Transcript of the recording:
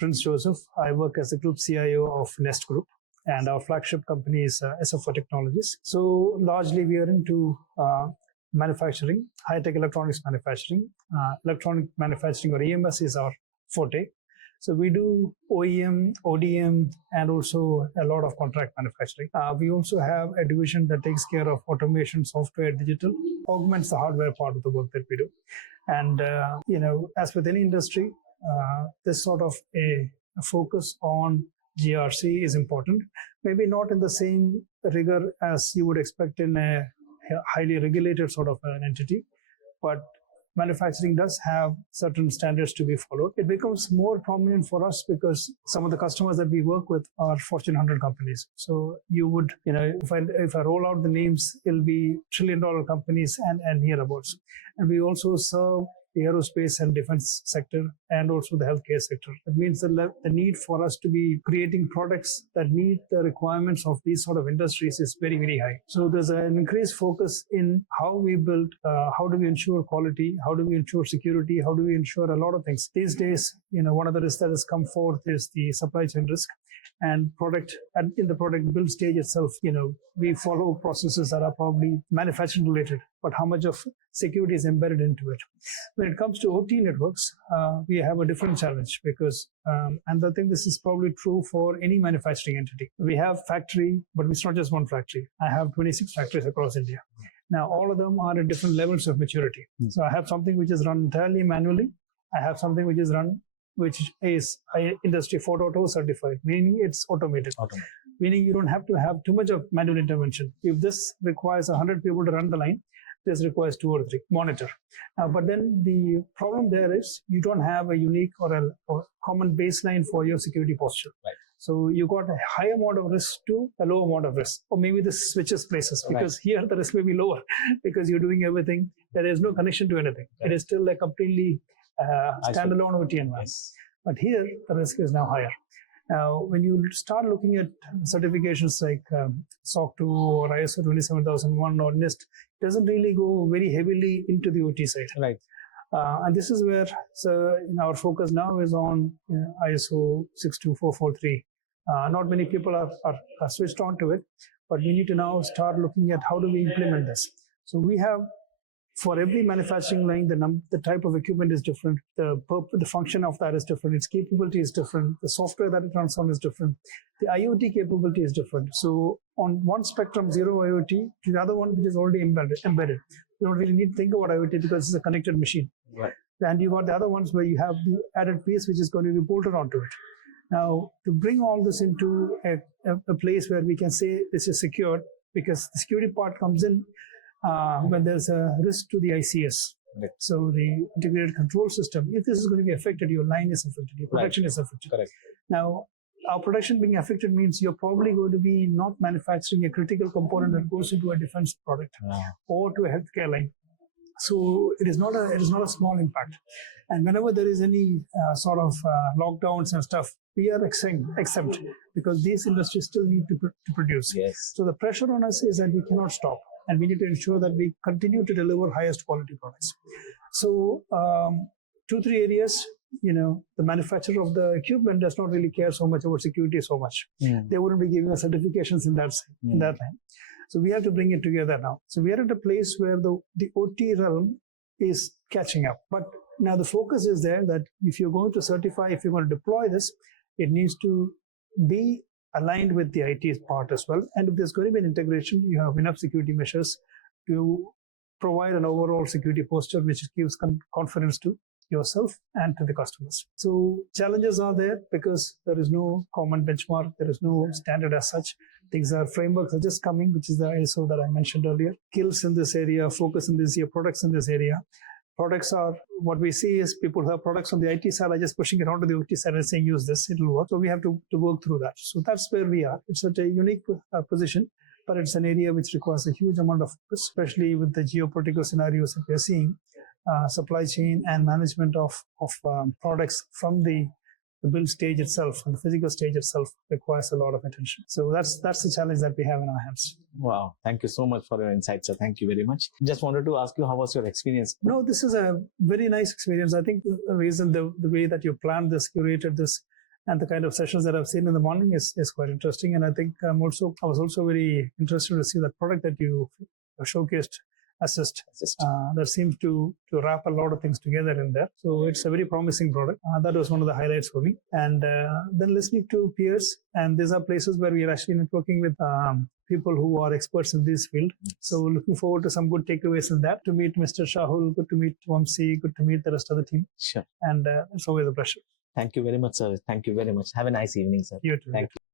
Prince Joseph. I work as the Group CIO of Nest Group, and our flagship company is SF Technologies. So largely we are into manufacturing, high-tech electronics manufacturing. Electronic manufacturing, or EMS, is our forte. So we do OEM, ODM, and also a lot of contract manufacturing. We also have a division that takes care of automation, software, digital, augments the hardware part of the work that we do. And, as with any industry, this sort of a focus on GRC is important. Maybe not in the same rigor as you would expect in a highly regulated sort of an entity, but manufacturing does have certain standards to be followed. It becomes more prominent for us because some of the customers that we work with are Fortune 100 companies. So you would, if I roll out the names, it'll be trillion-dollar companies and hereabouts. And we also serve the aerospace and defense sector and also the healthcare sector. That means the need for us to be creating products that meet the requirements of these sort of industries is very, very high. So there's an increased focus in how we build, how do we ensure quality, how do we ensure security, how do we ensure a lot of things. These days, one of the risks that has come forth is the supply chain risk. And in the product build stage itself, we follow processes that are probably manufacturing related, but how much of security is embedded into it. When it comes to OT networks, we have a different challenge because, and I think this is probably true for any manufacturing entity. We have factory, but it's not just one factory. I have 26 factories across India. Now, all of them are at different levels of maturity. So I have something which is run entirely manually. I have something which is Industry 4.0 certified, meaning it's automated. Meaning you don't have to have too much of manual intervention. If this requires 100 people to run the line, this requires 2 or 3 monitor. But then the problem there is you don't have a unique or a common baseline for your security posture. Right. So you got a high amount of risk to a low amount of risk, or maybe this switches places because here the risk may be lower because you're doing everything. There is no connection to anything. Right. It is still a completely standalone OT environment. Yes. But here the risk is now higher. Now, when you start looking at certifications like SOC 2 or ISO 27001 or NIST, it doesn't really go very heavily into the OT side. Right. And this is where our focus now is on ISO 62443. Not many people are switched on to it, but we need to now start looking at how do we implement this. So we have, for every manufacturing line, the type of equipment is different. The function of that is different. Its capability is different. The software that it runs on is different. The IoT capability is different. So on one spectrum, zero IoT, to the other one, which is already embedded. You don't really need to think about IoT because it's a connected machine. Right. And you've got the other ones where you have the added piece which is going to be bolted onto it. Now, to bring all this into a place where we can say this is secured, because the security part comes in when there's a risk to the ICS. Right. So the integrated control system, if this is going to be affected, your line is affected, your production is affected. Correct. Now, our production being affected means you're probably going to be not manufacturing a critical component that goes into a defense product or to a healthcare line. So it is not a small impact. And whenever there is any sort of lockdowns and stuff, we are exempt because these industries still need to produce. Yes. So the pressure on us is that we cannot stop. And we need to ensure that we continue to deliver highest quality products. So 2-3 areas, the manufacturer of the equipment does not really care so much about security so much. They wouldn't be giving us certifications in that line. So we have to bring it together now. So we are at a place where the OT realm is catching up. But now the focus is there that if you're going to certify, if you're going to deploy this, it needs to be aligned with the IT part as well. And if there's going to be an integration, you have enough security measures to provide an overall security posture which gives confidence to yourself and to the customers. So challenges are there because there is no common benchmark, there is no standard as such. Things are frameworks are just coming, which is the ISO that I mentioned earlier. Skills in this area, focus in this area, products in this area. Products are, what we see is people who have products on the IT side are just pushing it onto the OT side and saying, use this, it'll work. So we have to work through that. So that's where we are. It's such a unique position, but it's an area which requires a huge amount of focus, especially with the geopolitical scenarios that we're seeing. Supply chain and management of products from the build stage itself and the physical stage itself requires a lot of attention. So that's the challenge that we have in our hands. Wow. Thank you so much for your insights, sir. Thank you very much. Just wanted to ask you, how was your experience? No, this is a very nice experience. I think the reason, the way that you planned this, curated this, And the kind of sessions that I've seen in the morning is quite interesting. And I think I was also very interested to see that product that you showcased, Assist. That seems to wrap a lot of things together in there. So it's a very promising product. That was one of the highlights for me. And then listening to peers, and these are places where we are actually networking with people who are experts in this field. So looking forward to some good takeaways in that. To meet Mr. Shahul, good to meet Vamsi, good to meet the rest of the team. Sure. And it's always a pleasure. Thank you very much, sir. Thank you very much. Have a nice evening, sir. You too. Thank you.